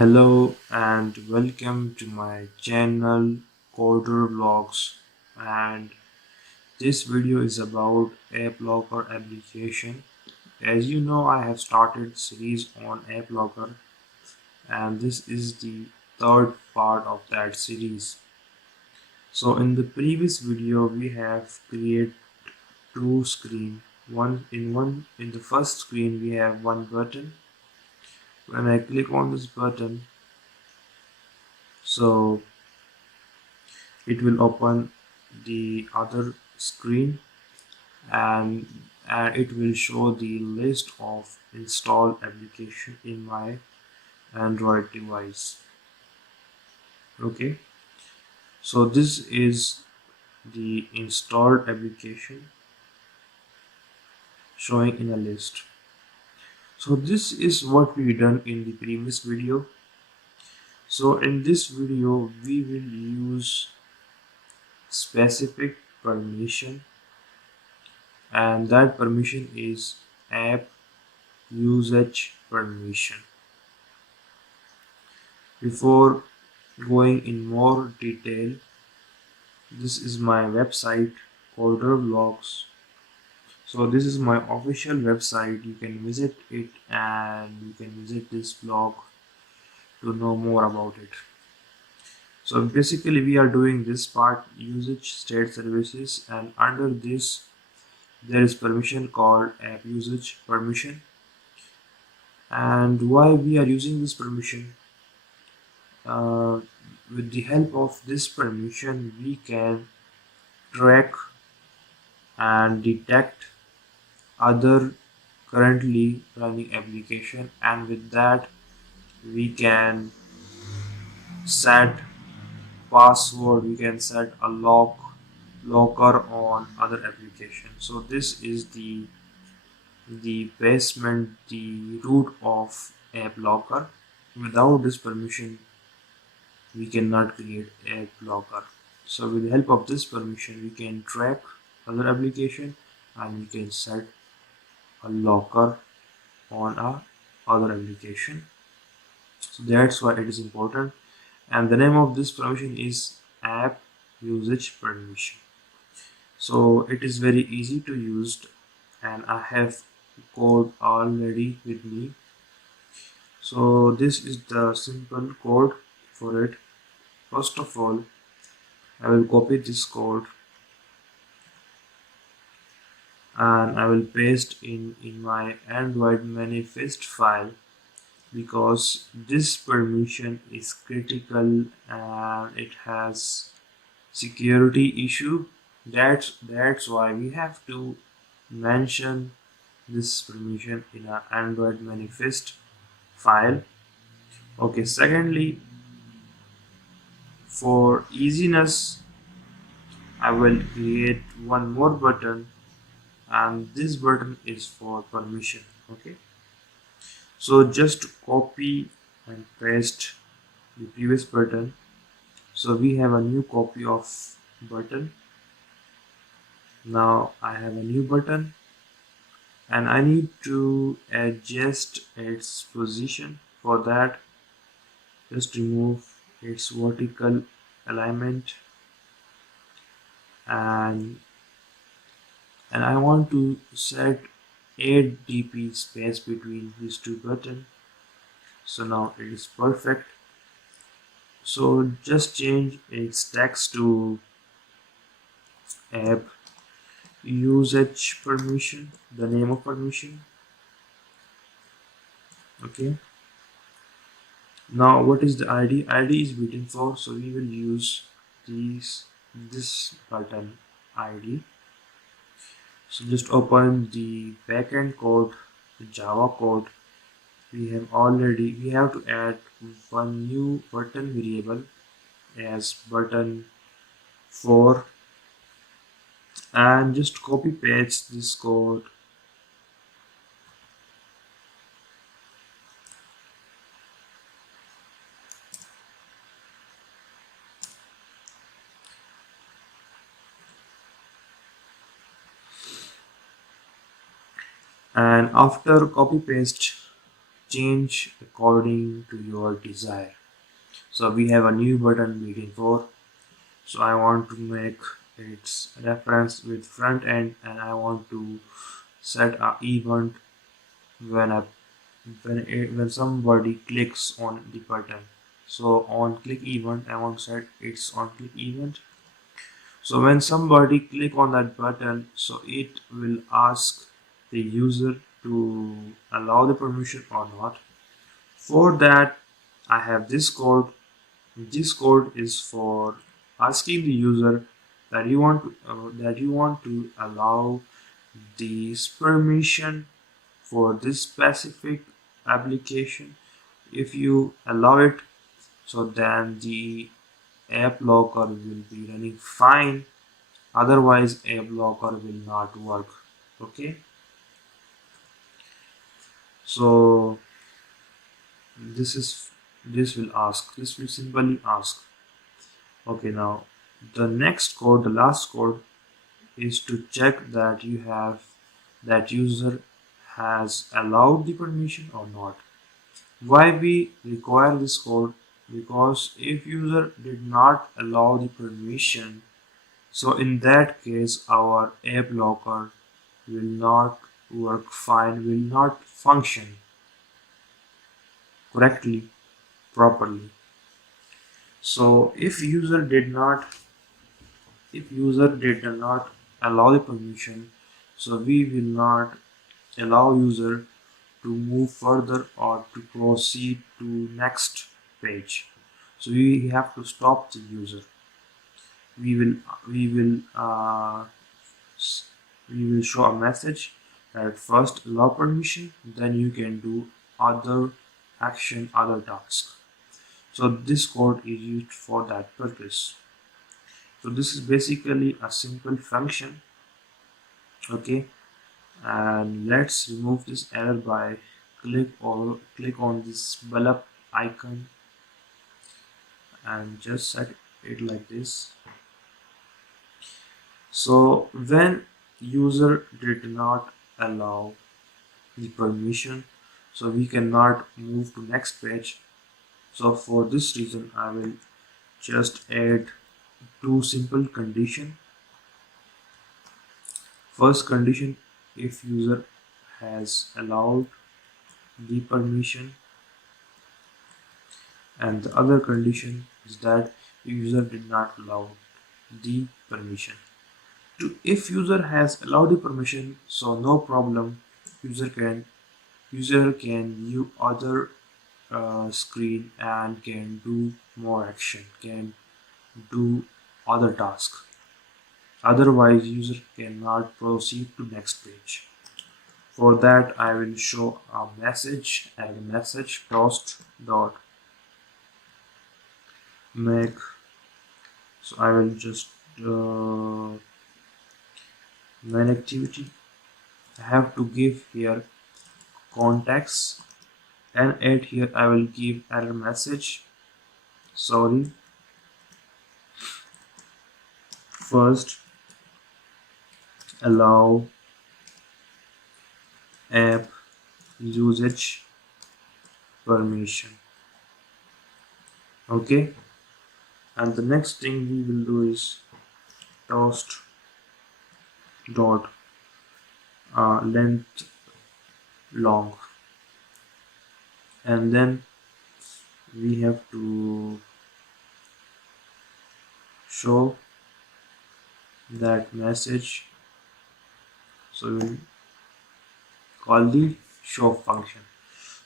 Hello and welcome to my channel Coder Vlogs, and this video is about App Locker application. As you know, I have started series on App Locker, and this is the third part of that series. So in the previous video we have created two screen. One in the first screen we have one button. When I click on this button, so it will open the other screen, and it will show the list of installed application in my Android device. Okay, so this is the installed application showing in a list. So this is what we done in the previous video. So in this video we will use specific permission, and that permission is app usage permission. Before going in more detail, this is my website Coder Vlogs. So this is my official website. You can visit it and you can visit this blog to know more about it. So basically we are doing this part, usage state services, and under this there is permission called app usage permission. And why we are using this permission? With the help of this permission we can track and detect other currently running application, and with that we can set password, we can set a locker on other application. So this is the basement, the root of app locker. Without this permission we cannot create app locker. So with the help of this permission we can track other application and we can set a locker on a other application. So that's why it is important, and the name of this permission is app usage permission. So it is very easy to use, and I have code already with me. So this is the simple code for it. First of all, I will copy this code and I will paste in my Android manifest file, because this permission is critical and it has security issue. That's why we have to mention this permission in our Android manifest file. Okay, secondly, for easiness I will create one more button, and this button is for permission. Okay, so just copy and paste the previous button. So we have a new copy of button. Now I have a new button and I need to adjust its position. For that, just remove its vertical alignment, and I want to set 8 dp space between these two buttons. So now it is perfect. So just change its text to app usage permission, the name of permission. Okay, now what is the id is written for, so we will use this button id. So just open the backend code, the Java code. We have to add one new button variable as button 4, and just copy paste this code. And after copy paste, change according to your desire. So we have a new button meeting for. So I want to make its reference with front end, and I want to set a event when a when somebody clicks on the button. So on click event, I want to set it's on click event. So when somebody click on that button, so it will ask the user to allow the permission or not. For that, I have this code. This code is for asking the user that you want to allow this permission for this specific application. If you allow it, so then the app locker will be running fine, otherwise app locker will not work. Okay, so this will simply ask. Okay, now the next code, the last code, is to check that you have that user has allowed the permission or not. Why we require this code? Because if user did not allow the permission, so in that case our app locker will not work fine, will not function correctly, properly. So if user did not allow the permission, so we will not allow user to move further or to proceed to next page. So we have to stop the user. We will we will uh, we will show a message that first allow permission, then you can do other action, other task. So this code is used for that purpose. So this is basically a simple function. Okay, and let's remove this error by click on this bulb icon and just set it like this. So when user did not allow the permission, so we cannot move to next page. So for this reason I will just add two simple condition. First condition, if user has allowed the permission, and the other condition is that user did not allow the permission. If user has allowed the permission, so no problem, user can view other screen and can do more action, can do other task. Otherwise user cannot proceed to next page. For that I will show a message, add a message toast dot make. So I will just main activity. I have to give here context, and at here I will give error message. Sorry, first allow app usage permission. Okay, and the next thing we will do is toast dot length long, and then we have to show that message. So we'll call the show function.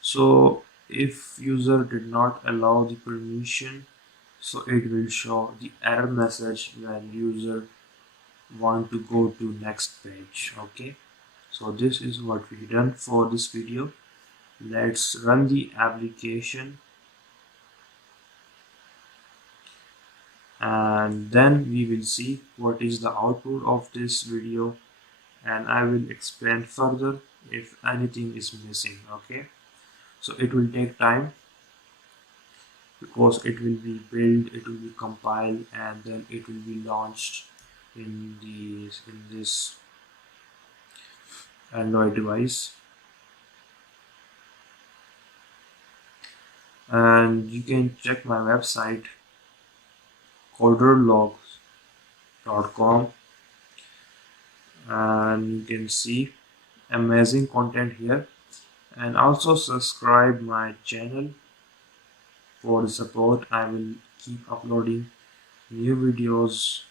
So if user did not allow the permission, so it will show the error message when user want to go to next page. Okay, so this is what we done for this video. Let's run the application, and then we will see what is the output of this video, and I will explain further if anything is missing. Okay, so it will take time because it will be built, it will be compiled, and then it will be launched in this Android device. and you can check my website coderlogs.com, and you can see amazing content here, and also subscribe my channel for the support. I will keep uploading new videos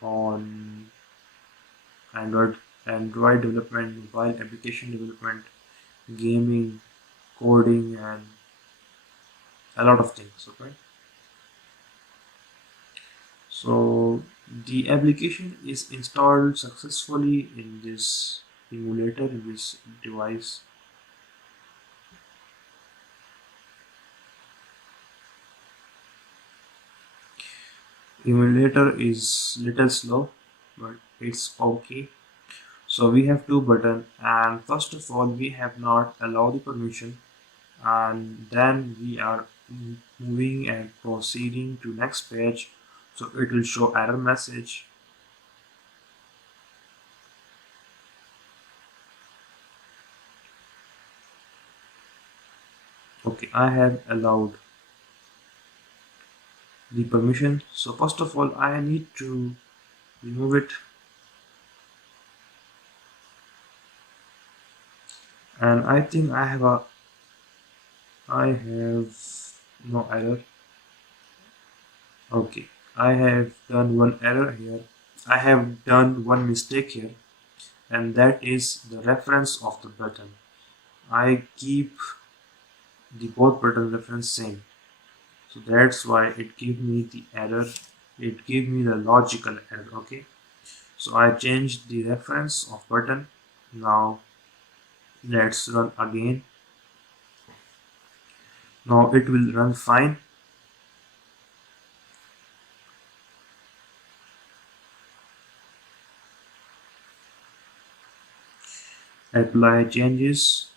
on Android development, mobile application development, gaming, coding, and a lot of things. Okay, so the application is installed successfully in this emulator, in this device. Emulator is little slow, but it's okay. So we have two buttons, and first of all we have not allowed the permission, and then we are moving and proceeding to next page, so it will show error message. Okay, I have allowed the permission. So first of all I need to remove it, and I think I have no error. Okay, I have done one error here. I have done one mistake here, and that is the reference of the button. I keep the both button reference same, so that's why it gave me the error. It gave me the logical error. Okay, so I changed the reference of button. Now let's run again. Now it will run fine. Apply changes.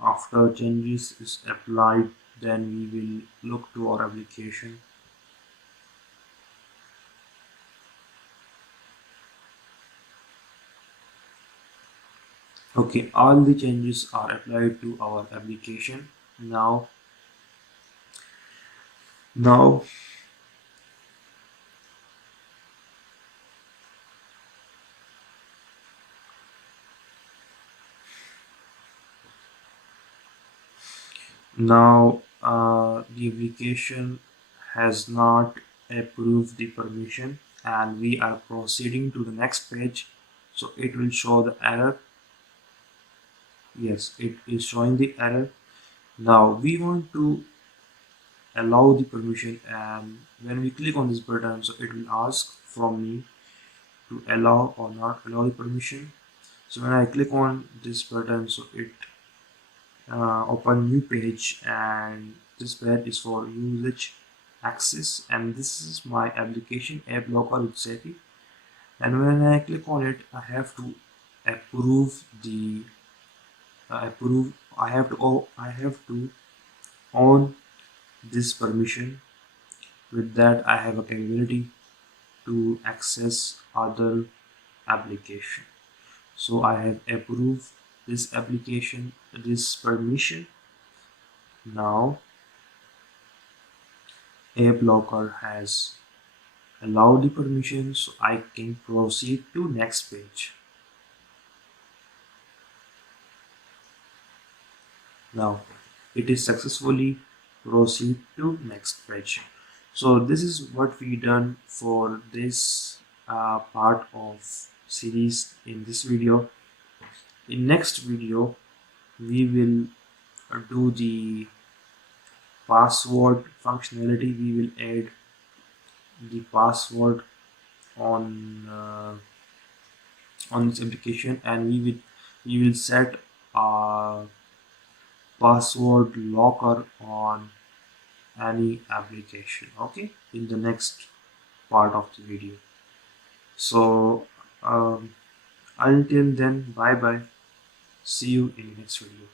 After changes is applied, then we will look to our application. Okay, all the changes are applied to our application. Now the application has not approved the permission, and we are proceeding to the next page, so it will show the error. Yes, it is showing the error. Now we want to allow the permission, and when we click on this button, so it will ask from me to allow or not allow the permission. So when I click on this button, so it open new page, and this page is for usage access, and this is my application app local with SAFI. And when I click on it, I have to approve the I have to on this permission. With that I have a capability to access other application. So I have approved this application, this permission. Now app locker has allowed the permission, so I can proceed to next page. Now it is successfully proceed to next page. So this is what we done for this part of series in this video. In next video we will do the password functionality. We will add the password on this application, and we will set a password locker on any application. Okay, in the next part of the video. So until then, bye bye, see you in the next video.